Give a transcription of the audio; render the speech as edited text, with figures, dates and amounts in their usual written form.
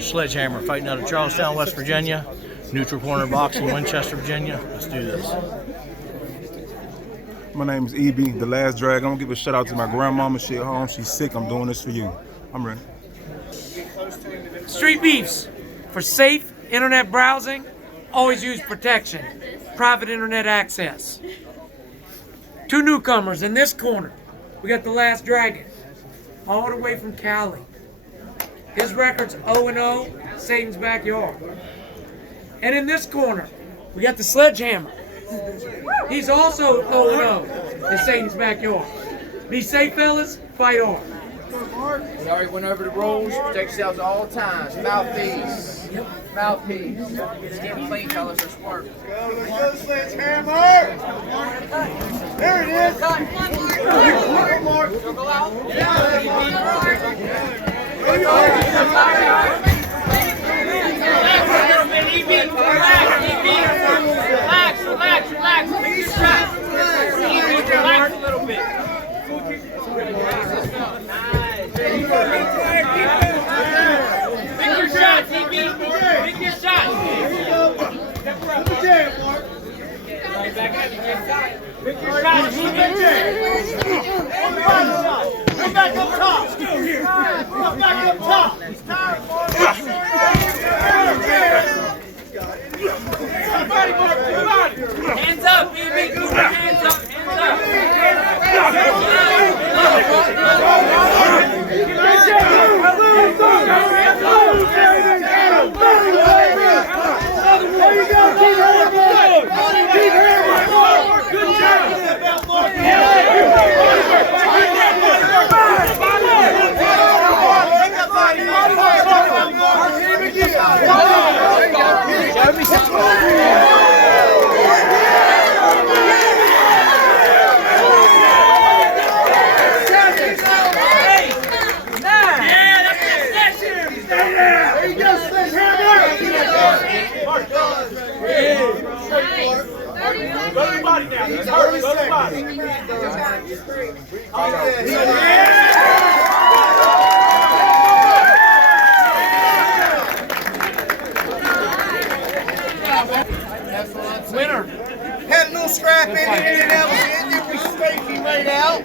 Sledgehammer, fighting out of Charlestown, West Virginia. Neutral Corner Boxing, Winchester, Virginia. Let's do this. My name is EB, The Last Drag. I'm gonna give a shout out to my grandmama. She at home, she's sick. I'm doing this for you. I'm ready. Streetbeefs, for safe internet browsing, always use protection. Private internet access. Two newcomers in this corner. We got The Last Dragon, all the way from Cali. His record's 0-0, Satan's backyard. And in this corner, we got the Sledgehammer. He's also 0-0 in Satan's backyard. Be safe, fellas. Fight hard. We already went over the rules. Protect yourselves at all times. Mouthpiece. Mouthpiece. Skin clean, fellas. They're smart. Go, Sledgehammer! There it is! Relax. Relax a little bit. Pick your shots, EB. Pick your shots. Back up, pick your shots, EB. Come back up top! Come back up top! Hands up, EB. Hands up. Everybody now. Everybody. Winner. Had a little scrap in it, and that was it. It was Stacey made out.